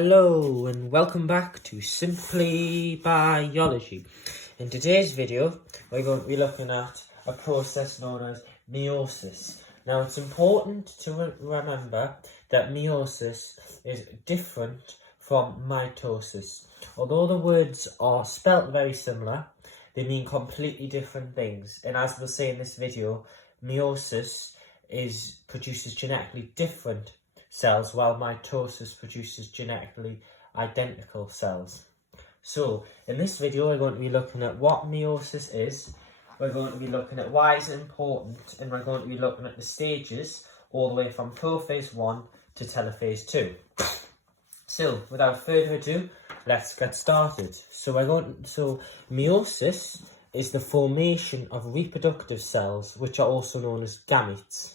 Hello and welcome back to Simply Biology. In today's video we're going to be looking at a process known as meiosis. Now it's important to remember that meiosis is different from mitosis. Although the words are spelt very similar, they mean completely different things, and as we'll see in this video, meiosis produces genetically different cells, while mitosis produces genetically identical cells. So in this video we're going to be looking at what meiosis is, we're going to be looking at why it's important, and we're going to be looking at the stages all the way from prophase 1 to telophase 2. So without further ado, let's get started. So meiosis is the formation of reproductive cells, which are also known as gametes.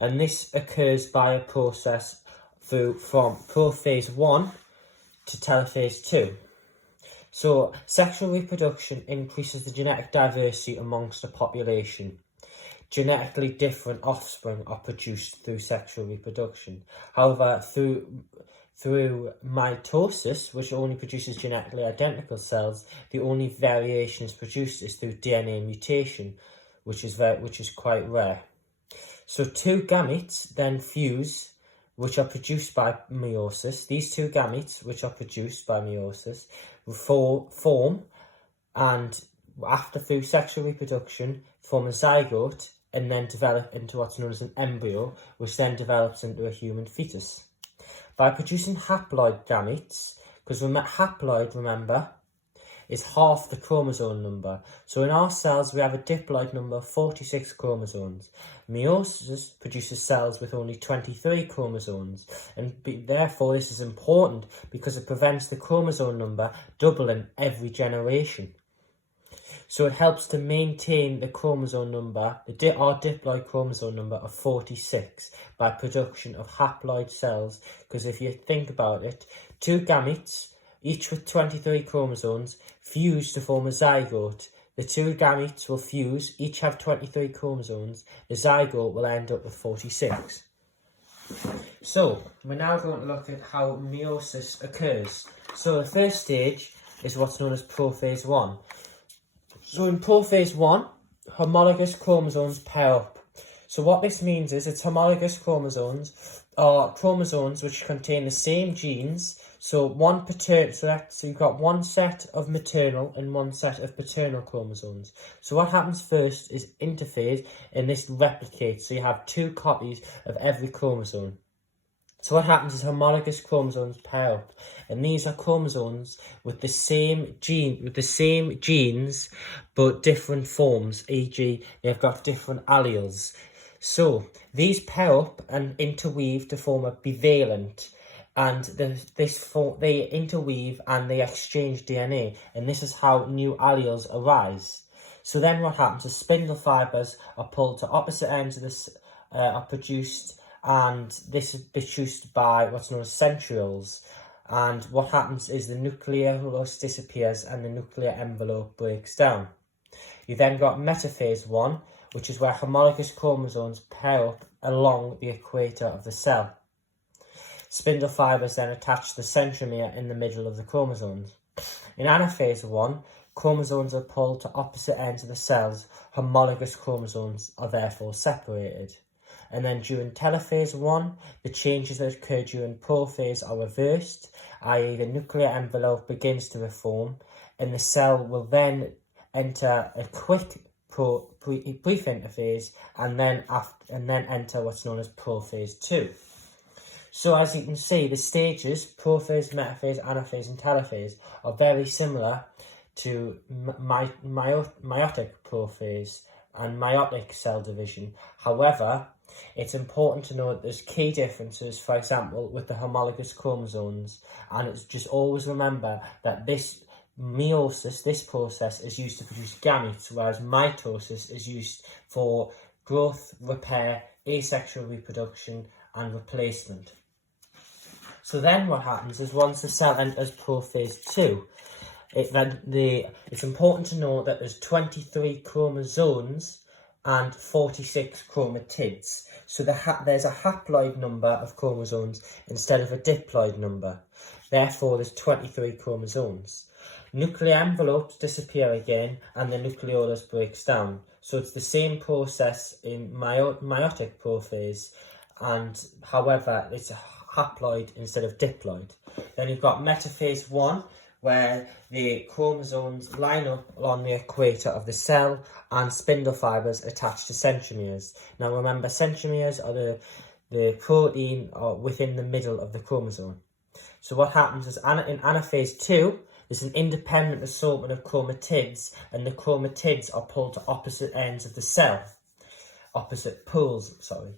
And this occurs by a process from prophase 1 to telophase 2. So sexual reproduction increases the genetic diversity amongst a population. Genetically different offspring are produced through sexual reproduction. However, through mitosis, which only produces genetically identical cells, the only variation produced is through DNA mutation, which is quite rare. So two gametes then fuse, which are produced by meiosis. These two gametes, which are produced by meiosis, form, and after through sexual reproduction, form a zygote and then develop into what's known as an embryo, which then develops into a human fetus. By producing haploid gametes, because haploid, remember, is half the chromosome number. So in our cells, we have a diploid number of 46 chromosomes. Meiosis produces cells with only 23 chromosomes, and therefore this is important because it prevents the chromosome number doubling every generation. So it helps to maintain the chromosome number, our diploid chromosome number of 46, by production of haploid cells. Because if you think about it, two gametes, each with 23 chromosomes, fuse to form a zygote. The two gametes will fuse, each have 23 chromosomes. The zygote will end up with 46. So, we're now going to look at how meiosis occurs. So, the first stage is what's known as prophase 1. So, in prophase 1, homologous chromosomes pair up. So, what this means is it's homologous chromosomes are chromosomes which contain the same genes. So you've got one set of maternal and one set of paternal chromosomes. So what happens first is interphase, and this replicates. So you have two copies of every chromosome. So what happens is homologous chromosomes pair up, and these are chromosomes with the same genes, but different forms. E.g., they've got different alleles. So these pair up and interweave to form a bivalent. And they interweave and they exchange DNA, and this is how new alleles arise. So then what happens is spindle fibres are pulled to opposite ends of this, are produced, and this is produced by what's known as centrioles. And what happens is the nucleolus disappears and the nuclear envelope breaks down. You then got metaphase 1, which is where homologous chromosomes pair up along the equator of the cell. Spindle fibres then attach the centromere in the middle of the chromosomes. In anaphase 1, chromosomes are pulled to opposite ends of the cells. Homologous chromosomes are therefore separated. And then during telophase 1, the changes that occur during prophase are reversed, i.e. the nuclear envelope begins to reform, and the cell will then enter a quick brief interphase and then enter what's known as prophase 2. So as you can see, the stages, prophase, metaphase, anaphase and telophase, are very similar to meiotic prophase and meiotic cell division. However, it's important to know that there's key differences, for example, with the homologous chromosomes, and it's just always remember that this meiosis, this process, is used to produce gametes, whereas mitosis is used for growth, repair, asexual reproduction and replacement. So then what happens is once the cell enters prophase 2, it's important to know that there's 23 chromosomes and 46 chromatids. So there's a haploid number of chromosomes instead of a diploid number. Therefore, there's 23 chromosomes. Nuclear envelopes disappear again and the nucleolus breaks down. So it's the same process in meiotic prophase, and however, it's a haploid instead of diploid. Then you've got metaphase 1, where the chromosomes line up along the equator of the cell and spindle fibres attached to centromeres. Now remember, centromeres are the protein within the middle of the chromosome. So what happens is in anaphase 2, there's an independent assortment of chromatids, and the chromatids are pulled to opposite ends of the cell. Opposite poles, sorry.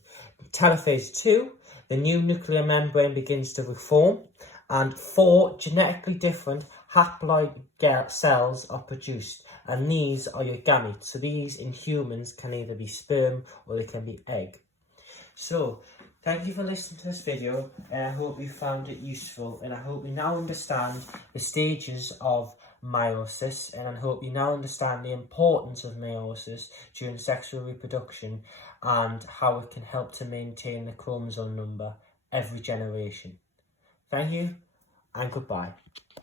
Telophase 2, the new nuclear membrane begins to reform, and 4 genetically different haploid cells are produced, and these are your gametes. So these in humans can either be sperm or they can be egg. So thank you for listening to this video, and I hope you found it useful, and I hope you now understand the stages of meiosis, and I hope you now understand the importance of meiosis during sexual reproduction and how it can help to maintain the chromosome number every generation. Thank you and goodbye.